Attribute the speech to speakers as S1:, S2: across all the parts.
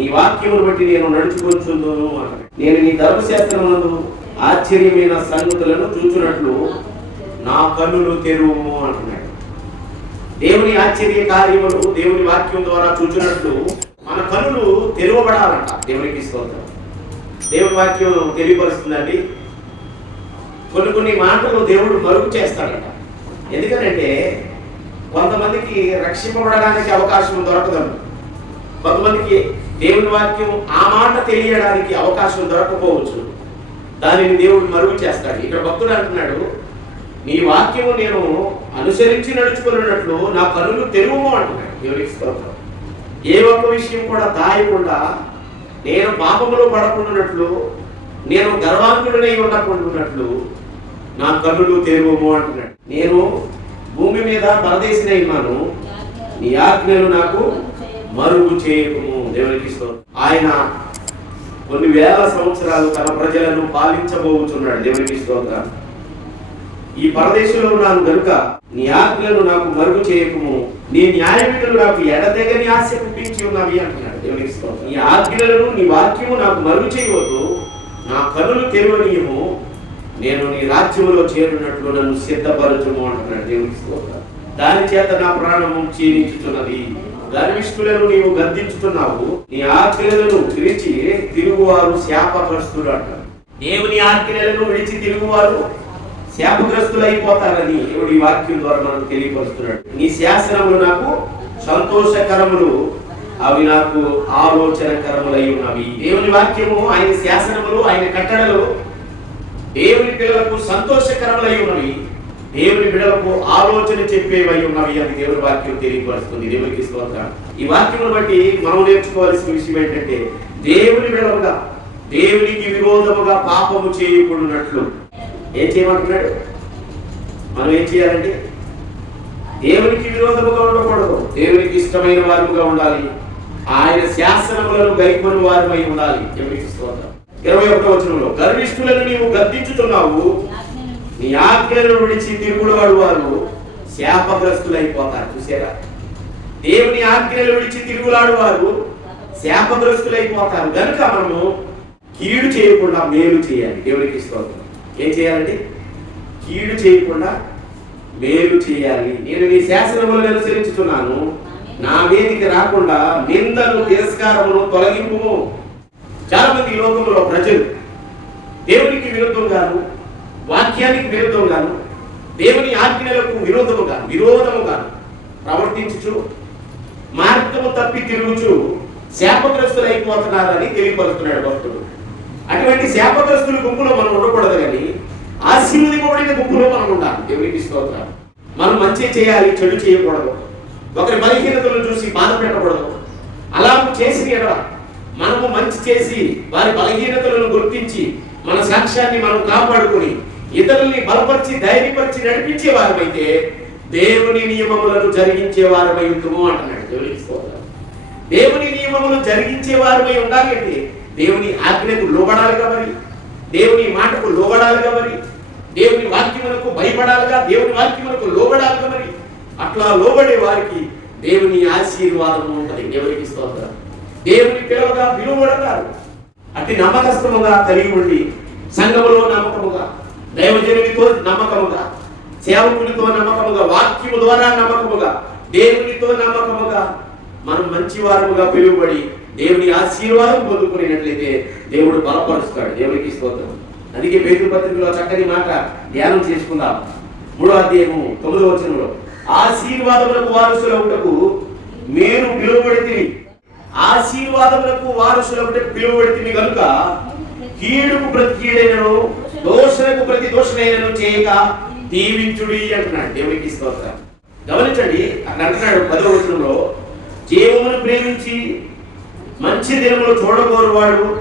S1: నీ వాక్యమును బట్టి నేను నడుచుకొంచుందును అన్నాడు. నేను నీ ధర్మశాస్త్రమునందు ఆశ్చర్యమైన సంగతులను చూచున్నట్లు నా కన్నులు తెరువు అంటున్నాడు. దేవుని ఆశ్చర్య కార్యములు దేవుని వాక్యం ద్వారా చూచినట్లు మన కన్నులు తెరవబడాలంట దేవునికి స్తోత్రం. దేవుని వాక్యం తెలియపరుస్తుందండి. కొన్ని కొన్ని మాటలు దేవుడు మరుగు చేస్తాడంట. ఎందుకనంటే కొంతమందికి రక్షింపబడడానికి అవకాశం దొరకదండి కొంతమందికి దేవుని వాక్యం ఆ మాట తెలియడానికి అవకాశం దొరకపోవచ్చు. దానిని దేవుడు మరుగు చేస్తాడు. ఇక్కడ భక్తుడు అంటున్నాడు నీ వాక్యము నేను అనుసరించి నడుచుకున్నట్లు నా కనులు తెరువు అంటున్నాడు దేవునికి స్తోత్రం. ఏ ఒక్క విషయం కూడా దాయకుండా నేను పాపములో పడకుండానట్లు నేను గర్వాంతుడనై ఉండకుండానట్లు నా కన్నులు తెరువు అంటున్నాడు. నేను భూమి మీద పరదేశినై ఉన్నాను. నీ ఆజ్ఞలు నాకు మరుగు చేయకము దేవునికి ఆయన కొన్ని వేల సంవత్సరాలు తన ప్రజలను పాలించబోతున్నాడు దేవునికి స్తోత్రం. ఈ పరదేశంలో ఉన్నాను గనుక నీ ఆజ్ఞలు నాకు మరుగు చేయకము నీ న్యాయవిధులు నాకు ఎడతెగని ఆశ పుట్టించి ఉన్నవి అంటున్నాడు దేవునికి స్తోత్రం. నీ ఆజ్ఞలను నీ వాక్యము నాకు మరుగు చేయవద్దు నా కనులు తెరవనీయము. నేను నీ రాజ్యంలో చేరినట్లు నన్ను సిద్ధపరచుము అంటున్నాడు దేవునికి స్తోత్రం. దాని చేత నా ప్రాణము క్షీణించుతున్నది గర్విష్ఠులను నీవు గద్దించుతున్నావు నీ ఆజ్ఞలను విడిచి తిరుగువారు శాపగ్రస్తులు అంటారు దేవుని ఆజ్ఞలను విడిచి తిరుగువారు శాపగ్రస్తులు అయిపోతారని దేవుడి వాక్యం ద్వారా మనకు తెలియపరుస్తున్నాడు. నీ శాసనములు నాకు సంతోషకరములు అవి నాకు ఆలోచనకరములై ఉన్నవి దేవుని వాక్యము ఆయన శాసనములు ఆయన కట్టడలు దేవుని పిల్లలకు సంతోషకరములై ఉన్నవి దేవుని బిడలకు ఆలోచన చెప్పేవై ఉన్నవి అని దేవుని వాక్యం తెలియపరుస్తుంది. దేవునికి స్తోత్రం ఈ వాక్యమును బట్టి మనం నేర్చుకోవాల్సిన విషయం ఏంటంటే దేవుని బిడలుగా దేవునికి విరోధముగా పాపము చేయకూడనట్లు ఏం చేయమంటున్నాడు? మనం ఏం చేయాలంటే దేవునికి విరోధముగా ఉండకూడదు. దేవునికి ఇష్టమైన వారుగా ఉండాలి. ఆయన శాసనములను గైకొని వారమై ఉండాలి. దేవునికి స్తోత్రం. ఇరవై ఒకటో వచనంలో గర్విష్ఠులను నీవు గద్దించుతున్నావు. నీ ఆజ్ఞలను విడిచి తిరుగుడు వాడు వారు శాపగ్రస్తులైపోతారు. చూసారా? దేవుని ఆజ్ఞలు విడిచి తిరుగులాడు వారు శాపగ్రస్తులైపోతారు. కనుక మనము కీడు చేయకుండా మేలు చేయాలి. దేవునికి స్తోత్రం. ఏం చేయాలండి? కీడు చేయకుండా మేలు చేయాలి. నేను నీ శాసనములను అనుసరించుతున్నాను. నా వేదిక రాకుండా నిందను తిరస్కారమును తొలగింపు చాలా మంది లోకంలో ప్రజలు దేవునికి విరుద్ధంగాను వాక్యానికి విరుద్ధంగాను దేవుని ఆజ్ఞలకు విరోధముగా విరోధముగా ప్రవర్తించుచు మార్గము తప్పి తిరుగుచు శాపగ్రస్తులైపోతున్నారని తెలియపరుస్తున్నాడు భక్తుడు. అటువంటి శాపగ్రస్తుల గుంపులో మనం ఉండకూడదు కానీ ఆశీర్వదింపబడిన గుంపులో మనం ఉండాలి. దేవునికి స్తోత్రం. మనం మంచి చేయాలి చెడు చేయకూడదు. ఒకరి బలహీనతలను చూసి బాధ పెట్టకూడదు. అలా చేసిన ఎడవ మనము మంచి చేసి వారి బలహీనతలను గుర్తించి మన సాక్ష్యాన్ని మనం కాపాడుకుని ఇతరుల్ని బలపరిచి ధైర్యపరిచి నడిపించే వారమైతే దేవుని నియమములను జరిగించే వారమై ఉంటుము అంటున్నాడు దేవునికి దేవుని నియమములు జరిగించే వారమై ఉండాలి దేవుని ఆజ్ఞకు లోబడాలిగా మరి. దేవుని మాటకు లోబడాలిగా మరి. దేవుని వాక్యములకు భయపడాలిగా దేవుని వాక్యములకు లోబడాలిగా మరి. అట్లా లోబడే వారికి దేవుని ఆశీర్వాదము ఉంటుంది. దేవునికి స్తోత్రం దేవుని పిలవగా విలువబడతారు. అట్టి నమ్మకస్తముగా కలిగి ఉండి సంఘములో నమ్మకముగా దైవజనునితో నమ్మకముగా సేవకునితో నమ్మకముగా వాక్యము ద్వారా నమ్మకముగా దేవునితో నమ్మకముగా మనం మంచి వారముగా పిలువబడి దేవుని ఆశీర్వాదం పొందుకునేటట్లయితే దేవుడు బలపరుస్తాడు. దేవునికి స్తోత్రం. అందుకే పేరు పత్రికలో చక్కని మాట ధ్యానం చేసుకుందాం. మూడో అధ్యాయము తొమ్మిదో వచనంలో ఆశీర్వాదములకు వారసులవుటకు మీరు పిలువబడితివి ఆశీర్వాదములకు వారసులవుటకు పిలువబడితివి కనుక కీడుకు ప్రతి దోషణకు ప్రతి దోషణైనను చేయక దీవించుడి అంటున్నాడు. దేవునికి స్తోత్రం. గమనించండి అక్కడ అంటున్నాడు పదవ వచనంలో జీవమును ప్రేమించి మంచి దినములు చూడగోరువాడు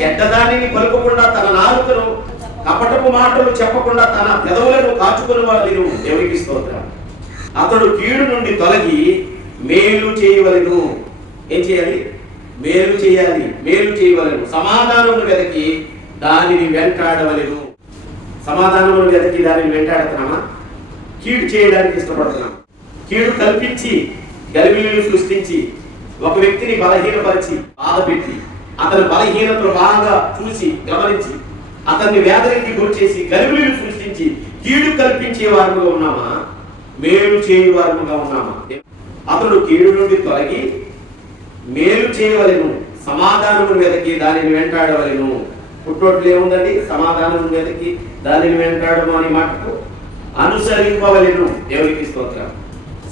S1: చెడ్డదానిని పలుకకుండా తన నాలుకను కపటపు మాటలు చెప్పకుండా తన పెదవులను కాచుకుని వాళ్ళు దేవునికి స్తోత్రం. అతడు కీడు నుండి తొలగి మేలు చేయవలెను. ఏం చేయాలి? మేలు చేయాలి. మేలు చేయవలెను. సమాధానం వెదకి దానిని వెంటాడవలెను. సమాధానమును వెతికి దానిని వెంటాడుతున్నామా కీడు చేయడానికి ఇష్టపడుతున్నాం. కీడు కల్పించి గలిబిలీలు సృష్టించి ఒక వ్యక్తిని బలహీనపరిచి బాధపెట్టి అతని బలహీనతను బాగా చూసి గమనించి అతన్ని వేదనకి గురి చేసి గలిబిలిని సృష్టించి కీడు కల్పించే వారుగా ఉన్నామా? మేలు చేయు వారుగా ఉన్నామా? అతడు కీడు నుండి తొలగి మేలు చేయవలెను సమాధానము వెదకి దానిని వెంటాడవలను. పుట్టోట్లు ఏముందండి? సమాధానం వెదకి దానిని వెంటాడము అనే మాటకు అనుసరింపవలను దేవునికి స్తోత్రం.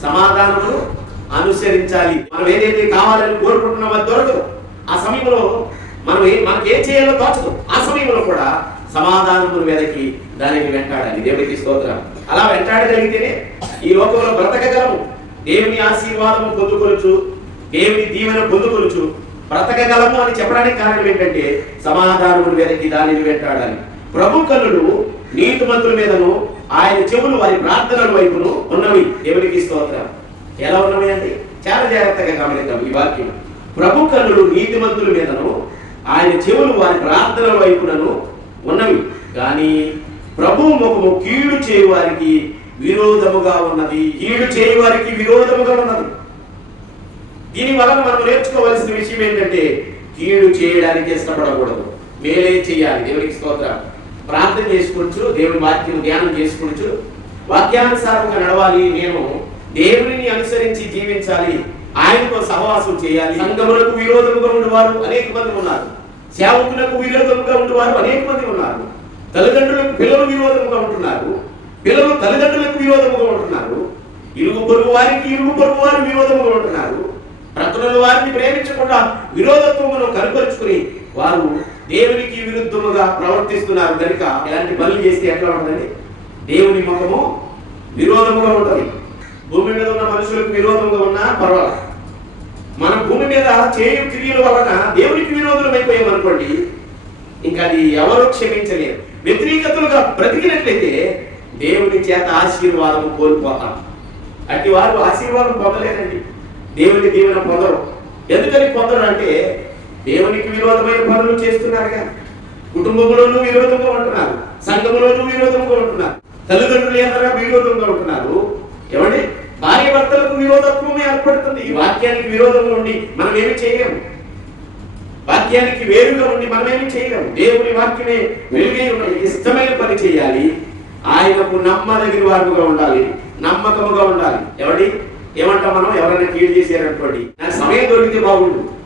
S1: సమాధానము అనుసరించాలి. మనం ఏదైతే కావాలని కోరుకుంటున్నామో దొరకదు. ఆ సమయంలో మనం మనకి ఏం చేయాలో తోచదు ఆ సమయంలో కూడా సమాధానమును వెదకి దానిని వెంటాడాలి. దేవునికి స్తోత్రం. అలా వెంటాడగలిగితేనే ఈ లోకంలో బ్రతకగలము. దేవుని ఆశీర్వాదము పొందుకొనొచ్చు దేవుని దీవెన పొందుకొనొచ్చు బ్రతకగలము అని చెప్పడానికి కారణం ఏంటంటే సమాధానములు వెదకి దానిని వెంటాడాలి ప్రభు కన్నులు నీతిమంతుల మీదను ఆయన చెవులు వారి ప్రార్థనల వైపును ఉన్నవి. ఎవరికి స్తోత్రం. ఎలా ఉన్నవి అంటే? చాలా జాగ్రత్తగా గమనిద్దాం ఈ వాక్యం. ప్రభు కన్నులు నీతిమంతుల మీదను ఆయన చెవులు వారి ప్రార్థనల వైపునను ఉన్నవి. కానీ ప్రభు ముఖము కీడు చేయువారికి విరోధముగా ఉన్నది. కీడు చేయువారికి విరోధముగా ఉన్నది. దీని వలన మనం నేర్చుకోవాల్సిన విషయం ఏంటంటే కీడు చేయడానికి ఇష్టపడకూడదు. మేలే చేయాలి. దేవునికి స్తోత్రం. ప్రార్థన చేసుకోవచ్చు దేవుని వాక్యం ధ్యానం చేసుకోవచ్చు. వాక్యానుసారంగా నడవాలి నేను దేవుని అనుసరించి జీవించాలి. ఆయనతో సహవాసం చేయాలి. సంఘములకు విరోధముగా ఉండేవారు అనేక మంది ఉన్నారు. సేవకులకు విరోధముగా ఉండేవారు అనేక మంది ఉన్నారు. తల్లిదండ్రులకు పిల్లలు విరోధముగా ఉంటున్నారు. పిల్లలు తల్లిదండ్రులకు విరోధముగా ఉంటున్నారు. ఇరుగు పొరుగు వారికి ఇరుగు పొరుగు వారి విరోధముగా ఉంటున్నారు. ప్రతుల వారిని ప్రేమించకుండా విరోధత్వమును కనుపరుచుకుని వారు దేవునికి విరుద్ధముగా ప్రవర్తిస్తున్నారు. కనుక ఇలాంటి పనులు చేస్తే ఎట్లా ఉంటుందండి దేవుని ముఖము విరోధముగా ఉంటుంది. భూమి మీద ఉన్న మనుషులకు విరోధంగా ఉన్నా పర్వాలేదు. మనం భూమి మీద చేయు క్రియల వలన దేవునికి విరోధులం అయిపోయామనుకోండి ఇంకా అది ఎవరు క్షమించలేరు. వ్యతిరేకతలుగా బ్రతికినట్లయితే దేవుని చేత ఆశీర్వాదం కోల్పోతాం. అట్టి వారు ఆశీర్వాదం పొందలేదండి దేవుని దీవెన పొందరు. ఎందుకని పొందరు అంటే దేవునికి విరోధమైన పనులు చేస్తున్నారుగా. కుటుంబంలోనూ విరోధంగా ఉంటున్నారు. సంఘములోనూ విరోధంగా ఉంటున్నారు. తల్లిదండ్రులు ఎదురుగా విరోధంగా ఉంటున్నారు? ఏమండి? భార్య భర్తలకు విరోధత్వమే ఏర్పడుతుంది. ఈ వాక్యానికి విరోధంగా ఉండి మనం ఏమి చేయలేము. వాక్యానికి వేరుగా ఉండి మనం ఏమి చేయలేము. దేవుని వాక్యమే వెలుగై ఉన్నది. ఇష్టమైన పని చేయాలి. ఆయనకు నమ్మదగిన వారుగా ఉండాలి. నమ్మకముగా ఉండాలి. ఎవడి ఏమంటాం మనం? ఎవరైనా కీడు చేశారనుకోండి నాకు సమయం దొరికితే బాగుండు.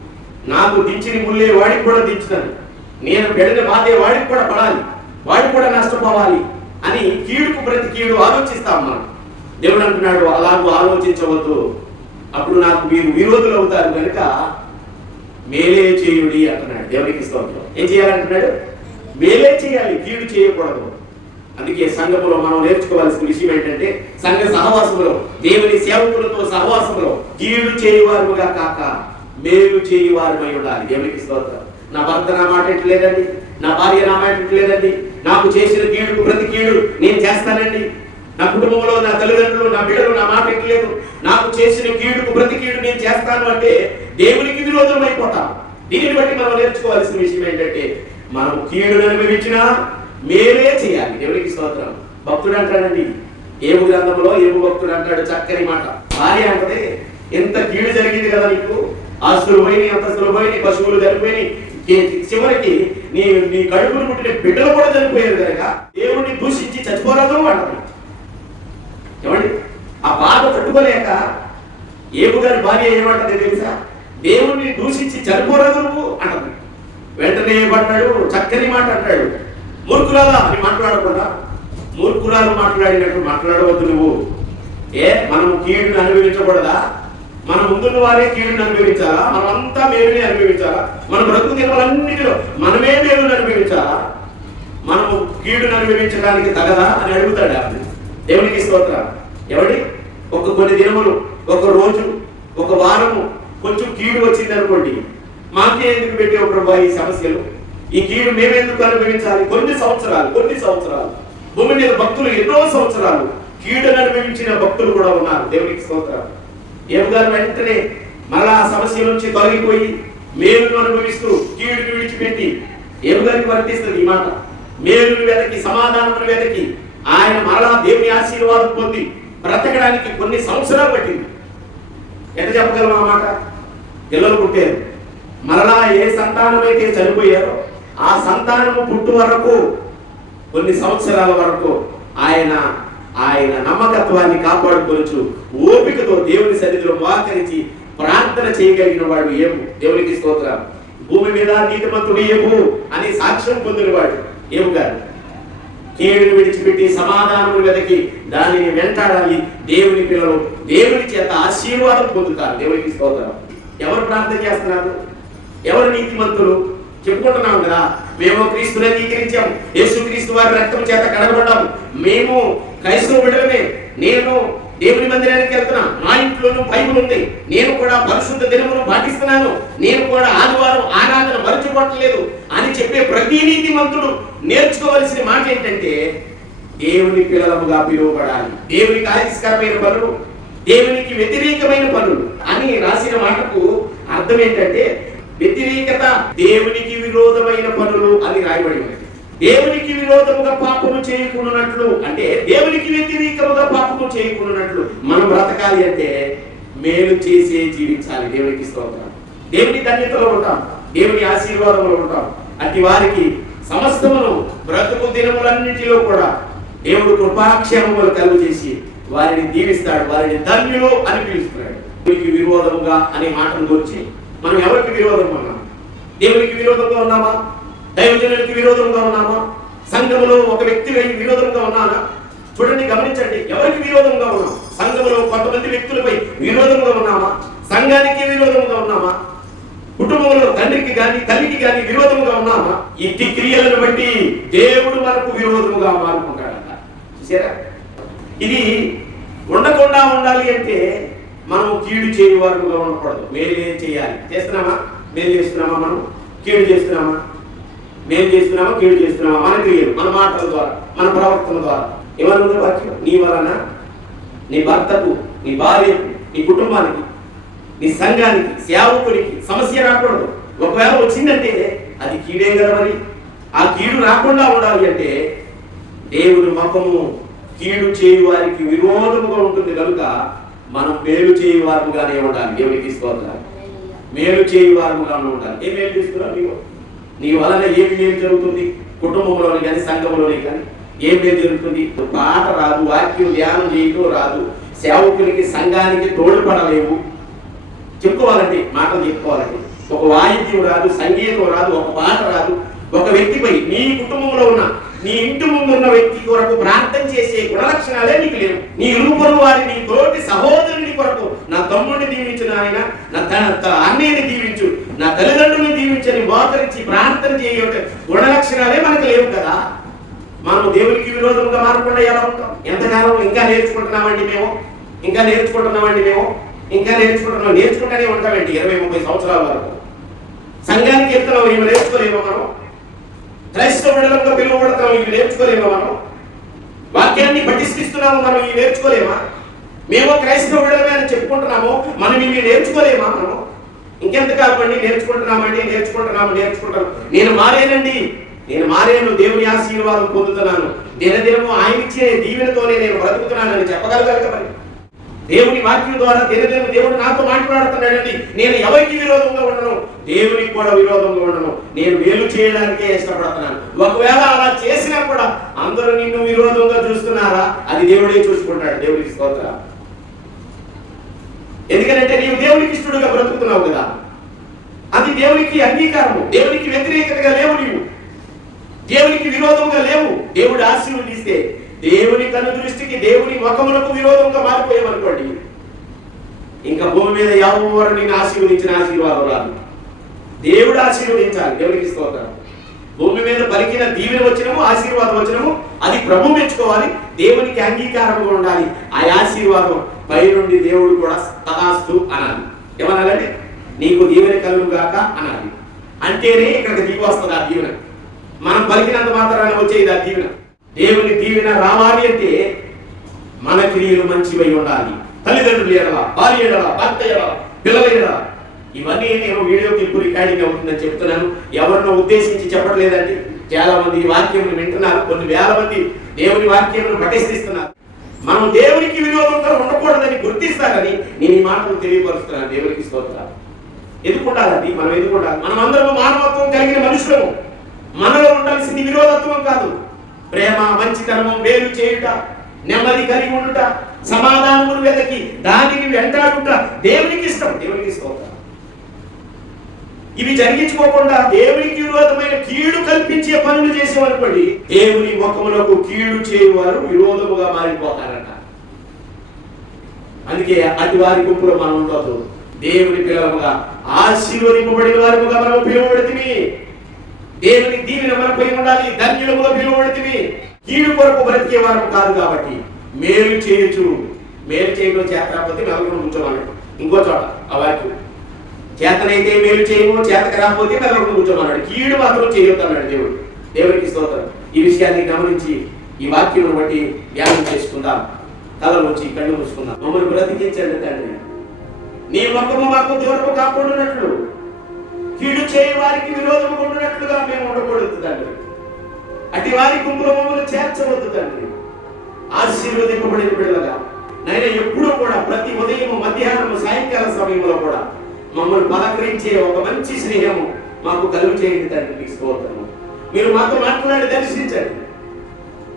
S1: నాకు దించిన ముల్లే వాడికి కూడా దించుతాను. నేను పెడిన బాధే వాడికి కూడా పడాలి. వాడికి కూడా నష్టపోవాలి అని కీడుకు ప్రతి కీడు ఆలోచిస్తాం మనం. దేవుడు అంటున్నాడు అలాగూ ఆలోచించవద్దు. అప్పుడు నాకు మీరు విరోధులు అవుతారు కనుక మేలే చేయుడి అంటున్నాడు దేవునికి స్తోత్రం. ఏం చేయాలంటున్నాడు? మేలే చేయాలి కీడు చేయకూడదు. అందుకే సంఘములో మనం నేర్చుకోవాల్సిన విషయం ఏంటంటే సంఘ సహవాసములో దేవుని సేవకులతో సహవాసములో కీడు చేయువారుగా కాక మేలు చేయువారుమై ఉండాలి. దేవునికి స్తోత్రం. నా భర్త నా మాట ఎట్లేదండి నా భార్య నా మాట ఎట్లేదండి నాకు చేసిన కీడుకు ప్రతి కీడు నేను చేస్తానండి. నా కుటుంబంలో నా తల్లిదండ్రులు నా బిడ్డలు నా మాట ఎక్కలేదు నాకు చేసిన కీడుకు ప్రతి కీడు నేను చేస్తాను అంటే దేవునికి విరోధం అయిపోతాను దీన్ని బట్టి మనం నేర్చుకోవాల్సిన విషయం ఏంటంటే మనం కీడును అనుభవించినా మేలే చేయాలి. దేవునికి స్తోత్రం. భక్తుడు అంటాడండి ఏము గ్రంథంలో ఏము భక్తుడు అంటాడు? చక్కని మాట. భార్య అంటే ఎంత కీడు జరిగింది కదా నీకు? ఆస్తులు పోయినాయి అంతస్తులు పోయినాయి పశువులు చనిపోయి చివరికి నీ నీ కడుపును పుట్టిన బిడ్డలు కూడా చనిపోయారు కనుక దేవుడిని దూషించి చచ్చిపోరాదు అంటారు. ఏమండి? ఆ బాధ తట్టుకోలేక ఏబు గారి భార్య ఏమంటది తెలుసా? దేవుణ్ణి దూషించి చనిపోరాదు నువ్వు అంటది. వెంటనే ఏమంటాడు? చక్కని మాట అంటాడు. మూర్ఖురాలా అని మాట్లాడకుండా మూర్ఖురాలు మాట్లాడినట్టు మాట్లాడవద్దు నువ్వు. ఏ? మనం కీడుని అనుభవించకూడదా? మన ముందున్న వారే కీడుని అనుభవించాలా? మనమంతా అంతా మేలుని అనుభవించాలా? మన బ్రతుకు దినములన్నిటిలో మనమే మేలుని అనుభవించాలా? మనము కీడుని అనుభవించడానికి తగదా అని అడుగుతాడు ఆమె దేవునికి స్తోత్ర ఎవడి? ఒక కొన్ని దినములు ఒక రోజు ఒక వారము కొంచెం కీడు వచ్చింది అనుకోండి మాకే ఎందుకు పెట్టే ఒక ఈ సమస్యలు? ఈ కీడు మేమెందుకు అనుభవించాలి? కొన్ని సంవత్సరాలు కొన్ని సంవత్సరాలు. భూమి మీద భక్తులు ఎన్నో సంవత్సరాలు కీడును అనుభవించిన భక్తులు కూడా ఉన్నారు. దేవునికి సంవత్సరాలు ఏం గారు వెంటనే మరలా ఆ సమస్య నుంచి తొలగిపోయి మేలును అనుభవిస్తూ కీడును విడిచిపెట్టి ఏం గారికి వర్తిస్తుంది ఈ మాట? మేలును వెతకి సమాధానం వెతకి ఆయన మరలా దేవుని ఆశీర్వాదం పొంది బ్రతకడానికి కొన్ని సంవత్సరాలు పట్టింది. ఎంత చెప్పగలం ఆ మాట? పిల్లలు పుట్టారు మరలా ఏ సంతానమైతే చనిపోయారో ఆ సంతానము పుట్టు వరకు కొన్ని సంవత్సరాల వరకు ఆయన ఆయన నమ్మకత్వాన్ని కాపాడుకోవచ్చు ఓపికతో దేవుని సన్నిధిలో మోకరించి ప్రార్థన చేయగలిగిన వాడు ఏము? దేవునికి స్తోత్రం. భూమి మీద నీతిమంతుడు ఏము? అని సాక్ష్యం పొందిన వాడు ఏము గారు కీడును విడిచిపెట్టి సమాధానం వెతకి దానిని వెంటాడాలి. దేవుని పిల్లలు దేవుని చేత ఆశీర్వాదం పొందుతారు. దేవునికి స్తోత్రం. ఎవరు ప్రార్థన చేస్తున్నారు? ఎవరు నీతిమంతులు? చెప్పుకుంటున్నాం కదా? మేము క్రీస్తుని అంగీకరించాం యేసు క్రీస్తు వారి రక్తం చేత కడగబడ్డాం. మేము క్రైస్తవ బిడ్డలమే. నేను దేవుని మందిరానికి వెళ్తున్నా. మా ఇంట్లోనూ బైబుల్ ఉంది. నేను కూడా పరిశుద్ధ దినమును పాటిస్తున్నాను. నేను కూడా ఆదివారం ఆరాధన మరచిపోవట్లేదు అని చెప్పే ప్రతి నీతి మంత్రుడు నేర్చుకోవలసిన మాట ఏంటంటే దేవుని పిల్లలముగా పిలువబడాలి. దేవునికి ఆయుష్కరమైన పనులు దేవునికి వ్యతిరేకమైన పనులు అని రాసిన మాటకు అర్థం ఏంటంటే వ్యతిరేకత దేవునికి విరోధమైన పనులు అని రాయబడి ఉన్నది దేవునికి విరోధముగా పాపము చేయకున్నట్లు అంటే దేవునికి వ్యతిరేకముగా పాపము చేయకున్నట్లు మనం బ్రతకాలి అంటే మేలు చేసే జీవించాలి దేవునికి స్తోత్రం. దేవుని ధన్యతలో ఉంటాం దేవుని ఆశీర్వాదంలో ఉంటాం. అతి వారికి సమస్తమును బ్రతుకు దినములన్నిటిలో కూడా దేవుడు కృపాక్షేమములు కలుగు చేసి వారిని దీవిస్తాడు వారిని ధన్యులు అని పిలుస్తున్నాడు. దేవునికి విరోధముగా అనే మాటను గురించి మనం ఎవరికి విరోధంగా ఉన్నాం? దేవునికి విరోధంగా ఉన్నామా? దైవజనునికి విరోధంగా ఉన్నామా? సంఘములో ఒక వ్యక్తి విరోధంగా ఉన్నానా? చూడండి గమనించండి. ఎవరికి విరోధంగా ఉన్నాం? సంఘములో కొంతమంది వ్యక్తులపై విరోధంగా ఉన్నామా? సంఘానికి విరోధంగా ఉన్నామా? కుటుంబంలో తండ్రికి గాని తల్లికి గాని విరోధంగా ఉన్నామా? ఇంటి క్రియలను బట్టి దేవుడు మనకు విరోధముగా మారుకుంటాడట. చూసారా? ఇది ఉండకుండా ఉండాలి అంటే మనం కీడు చేయవారుగా ఉండకూడదు. మేలే చేయాలి? చేస్తున్నామా? మేలు చేస్తున్నామా మనం? కీడు చేస్తున్నామా? మేలు చేస్తున్నామా? కీడు చేస్తున్నామా? మన క్రియలు మన మాటల ద్వారా మన ప్రవర్తన ద్వారా. ఏమనుంది వాక్యం? నీ వలన నీ భర్తకు నీ భార్యకు నీ కుటుంబానికి నీ సంఘానికి సేవకుడికి సమస్య రాకూడదు. ఒకవేళ వచ్చిందంటే అది కీడే కదా మరి? ఆ కీడు రాకుండా ఉండాలి అంటే దేవుని మకము కీడు చేయు వారికి విరోధముగా ఉంటుంది కనుక మనం మేలు చేయు వారముగానే ఉండాలి. దేవునికి స్తోత్రాలు మేలు చేయు వారముగానే ఉండాలి. ఏం మేలు చేస్తున్నావు నీవు? నీ వలన ఏమి మేలు జరుగుతుంది? కుటుంబంలోని కానీ సంఘంలోని కానీ ఏం మేలు జరుగుతుంది? పాట రాదు వాక్యం ధ్యానం చేయటం రాదు. సేవకునికి సంఘానికి తోడ్పడలేవు. చెప్పుకోవాలంటే మాటలు చెప్పుకోవాలంటే. ఒక వాయిద్యం రాదు సంగీతం రాదు ఒక పాట రాదు. ఒక వ్యక్తిపై నీ కుటుంబంలో ఉన్న నీ ఇంటి ముందున్న వ్యక్తి కొరకు ప్రార్థన చేసే గుణలక్షణాలే నీకు లేవు. నీ ఇరుపరు వారి నీ తోటి సహోదరుని కొరకు నా తమ్ముడిని దీవించు నాయన నా తన త- అన్నయ్యని దీవించు నా తల్లిదండ్రుని దీవించని మోకరించి ప్రార్థన చేయట గుణలక్షణాలే మనకు లేవు కదా. మనం దేవునికి విరోధంగా మారకుండా ఎలా ఉంటాం? ఎంతకాలం ఇంకా నేర్చుకుంటున్నామండి మేము? ఇంకా నేర్చుకుంటున్నామండి మేము? ఇంకా నేర్చుకుంటున్నాం? నేర్చుకుంటూనే ఉంటామండి ఇరవై ముప్పై సంవత్సరాల వరకు. సంఘానికి వెళ్తున్నాం ఇవి నేర్చుకోలేమో మనం? క్రైస్తవ మండలంలో పిలువబడతాం ఇవి నేర్చుకోలేమా మనం? వాక్యాన్ని పఠిస్తున్నాము మనం ఇవి నేర్చుకోలేమా? మేము క్రైస్తవ మండలమే అని చెప్పుకుంటున్నాము మనం ఇవి నేర్చుకోలేమా మనం? ఇంకెంత కాకండి నేర్చుకుంటున్నామండి నేర్చుకుంటున్నాము నేర్చుకుంటాను నేను మారేనండి. నేను మారేను దేవుని ఆశీర్వాదం పొందుతున్నాను. దినదినము ఆయన ఇచ్చే దీవెనతోనే నేను బ్రతుకుతున్నానని చెప్పగలగాలి మరి? దేవుని వాక్యం ద్వారా దినదిన దేవుడు నాతో మాట్లాడుతున్నాడండి. నేను ఎవరికి విరోధంగా ఉండను? దేవునికి కూడా విరోధంగా ఉండను. నేను మేలు చేయడానికే ఇష్టపడుతున్నాను. ఒకవేళ అలా చేసినా కూడా అందరూ నిన్ను విరోధంగా చూస్తున్నారా? అది దేవుడే చూసుకుంటాడు. దేవుడికి స్తోత్ర. ఎందుకంటే నీవు దేవునికి ఇష్టడుగా బ్రతుకుతున్నావు కదా. అది దేవునికి అంగీకారము. దేవునికి వ్యతిరేకతగా లేవు నీవు. దేవునికి విరోధంగా లేవు. దేవుడు ఆశీర్వదిస్తే దేవుని కను దృష్టికి దేవుని ముఖములకు విరోధంగా మారిపోయామనుకోండి ఇంకా భూమి మీద ఎవరు నేను ఆశీర్వదించిన ఆశీర్వాదం రాదు. దేవుడు ఆశీర్వదించాలి దేవునికి స్తోత్రం. భూమి మీద పలికిన దీవెన వచ్చినము ఆశీర్వాదం వచ్చినము అది ప్రభు మెచ్చుకోవాలి దేవునికి అంగీకారంగా ఉండాలి. ఆ ఆశీర్వాదం పై నుండి దేవుడు కూడా తదాస్తు అనాలి. ఏమనాలండి? నీకు దీవెన కలుగు గాక అనాలి. అంటేనే ఇక్కడికి దిగి వస్తుంది ఆ దీవెన. మనం పలికినంత వచ్చే వచ్చేది ఆ దీవెన. దేవుని దీవెన రావాలి అంటే మన క్రియలు మంచివై ఉండాలి. తల్లిదండ్రులు ఎడలా భార్య ఎడలా భర్త ఎడలా పిల్లల ఎడలా. ఇవన్నీ నేను వీడియో క్లిప్ రికార్డింగ్ అవుతుందని చెప్తున్నాను. ఎవరినో ఉద్దేశించి చెప్పట్లేదండి. చాలా మంది ఈ వాక్యం వింటున్నారు. కొన్ని వేల మంది దేవుని వాక్యం పటిష్ఠిస్తున్నారు మనం దేవునికి విరోధంగా ఉండకూడదని గుర్తిస్తారని నేను ఈ మాటలు తెలియపరుస్తున్నాను. దేవునికి స్తోత్రాలు. ఎందుకు ఉండాలండి? మనం ఎందుకు ఉండాలి? మనం అందరం మానవత్వం కలిగిన మనుషులము. మనలో ఉండాల్సింది విరోధత్వం కాదు. ప్రేమ మంచితనము వేరు చేయుట నెమ్మది కలిగి ఉండుట సమాధానములు వెతకి దానిని వెంటాడుట దేవునికి ఇష్టం దేవునికి ఇష్టం ఇవి జరిగించుకోకుండా దేవునికి విరోధమైన కీడు కల్పించే పనులు చేసేవారనుకోండి దేవుని ముఖములకు కీడు చేయవారు విరోధముగా మారిపోతారట. అందుకే అది వారి గుంపులో మనం ఉండదు దేవుని పిలవముగా ఆశీర్వదింపబడిన వారిగా మనం పిలువబడితిమి దేవుని దీవెన మనపై ఉండాలి. ధన్యులములో పిలువబడితిమి కీడు కొరకు బ్రతికే వారం కాదు కాబట్టి మేలు చేయొచ్చు మేలు చేయడం చేత రాకపోతే మెలకొని కూర్చోమన్నాడు ఇంకో చోట ఆ వాక్యం చేతనైతే మేలు చేయము చేతకు రాకపోతే మెలకొని కూర్చోమన్నాడు కీడు మాత్రం చేయొద్దు అన్నాడు దేవుడు. దేవునికి స్తోత్రం. ఈ విషయాన్ని గమనించి ఈ వాక్యం బట్టి ధ్యానం చేసుకుందాం. తల నుంచి కళ్ళు మూసుకుందాం. మమ్మల్ని బ్రతికించండి తండ్రి. నీ మొక్కము మాకు దూరము కాకుండానట్లు. కీడు చేయ వారికి విరోధము ఉండినట్లుగా మేము ఉండకూడదు తండ్రి అటు వారి గుంపులో మమ్మల్ని చేర్చవద్దు తండ్రి ఆశీర్వదింపబడిన బిడ్డలుగా నైనా ఎప్పుడూ కూడా ప్రతి ఉదయం మధ్యాహ్నం సాయంకాల సమయంలో కూడా మమ్మల్ని పలకరించే ఒక మంచి స్నేహము మాకు కలుగు చేయండి తండ్రి మీకు స్తోత్రము. మీరు మాతో మాట్లాడి దర్శించండి.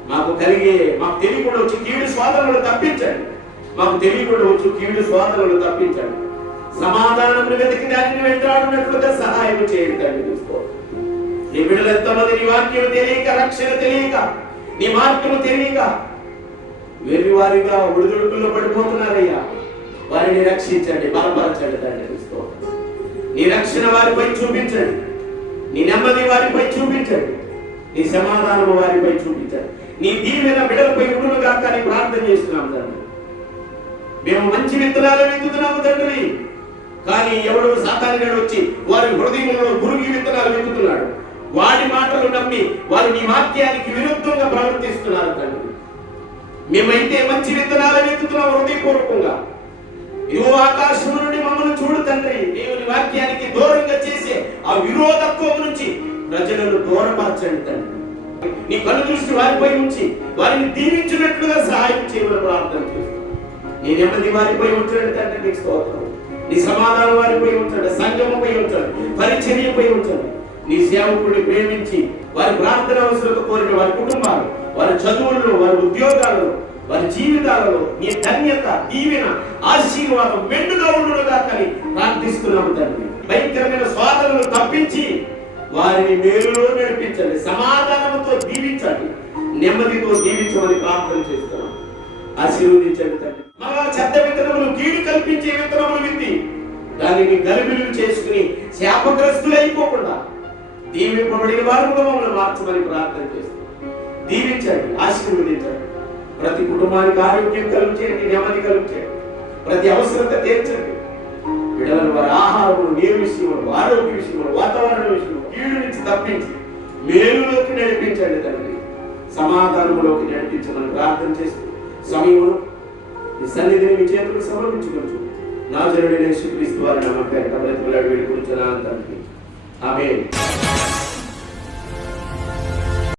S1: మాకు కలిగే మాకు తెలియకుండా వచ్చి కీడు స్వాదనలు తప్పించండి. మాకు తెలియకుండా వచ్చి కీడు స్వాదనలు తప్పించండి. సమాధానం వెతికి దానిని వెంటాడినట్లుగా సహాయం చేయండి తండ్రి మీకు నీ బిడ్డలు ఎంతమంది నీ వాక్యం తెలియక రక్షణ తెలియక నీ మార్గము తెలియక వెర్రివారిగా ఒడిదుడుకుల్లో పడిపోతున్నారయ్యా. వారిని రక్షించండి బలపరచండి తండ్రి చూసుకో. నీ రక్షణ వారిపై చూపించండి. నీ నెమ్మది వారిపై చూపించండి. నీ సమాధానం వారిపై చూపించండి. నీ దీవెన బిడలపై ఉండునుగా కానీ ప్రార్థన చేస్తున్నాం తండ్రి. మేము మంచి విత్తనాలు విత్తుతున్నాము తండ్రి. కానీ ఎవడో సాతానిగాడు వచ్చి వారి హృదయంలో గురుగి విత్తనాలు విత్తుతున్నాడు వాడి మాటలు నమ్మి వారు నీ వాక్యానికి విరుద్ధంగా ప్రవర్తిస్తున్నారు తండ్రి. మేమైతే మంచి విత్తనాలు విత్తుతున్నాం హృదయపూర్వకంగా. ఇదిగో ఆకాశం నుండి మమ్మల్ని చూడు తండ్రి. దేవుని వాక్యానికి దూరంగా చేసే ఆ విరోధత్వం నుంచి ప్రజలను దూరపరచండి తండ్రి. నీ కళ్ళు దృష్టి వారిపై ఉంచి వారిని దీవించినట్లుగా సహాయం చేయమని ప్రార్థన చేస్తాను నీ నెమ్మది వారిపై ఉంచినట్టు తండ్రి నీకు స్తోత్రం. నీ సమాధానం వారిపై ఉంచండి సంగమపై ఉంచండి పరిచర్యపై ఉంచండి. నీ సేవకుడిని ప్రేమించి వారి ప్రార్థన అవసరం కోరిన వారి కుటుంబాలు వారి చదువుల్లో వారి ఉద్యోగాలలో వారి జీవితాలలో నీ ధన్యత దీవెన ఆశీర్వాదం మెండుగా ఉండుగా కానీ ప్రార్థిస్తున్నాము తండ్రి. భయంకరమైన స్వాదనలు తప్పించి వారిని మేలులో నడిపించండి సమాధానంతో దీవించండి నెమ్మదితో దీవించమని ప్రార్థన చేస్తున్నాం ఆశీర్వదించండి తండ్రి. మళ్ళా చెత్త విత్తనములు కీడు కల్పించే విత్తనములు విత్తి దానిని గర్భిణులు చేసుకుని శాపగ్రస్తులు అయిపోకుండా దీవింపబడిన వారు కుటుంబంలో మార్చమని ప్రార్థన చేస్తున్నాం దీవించండి ఆశీర్వదించండి ప్రతి కుటుంబానికి ఆరోగ్యం కలుగు చేయండి నెమ్మది కలుగు చేయండి ప్రతి అవసరత తీర్చండి. బిడ్డలను వారి ఆహారము నీరు విషయంలో ఆరోగ్య విషయంలో వాతావరణ విషయంలో కీడు నుంచి తప్పించి మేలులోకి నడిపించండి తండ్రి. సమాధానంలోకి నడిపించమని ప్రార్థన చేస్తూ సమయంలో నీ సన్నిధిని మీ చేతులకు సమర్పించుకోవచ్చు నా జరుడు యేసుక్రీస్తు వారి నమ్మకాన్ని తమ బ్రతిమలాడి వేడుకుంటున్నాను తండ్రి ఆమె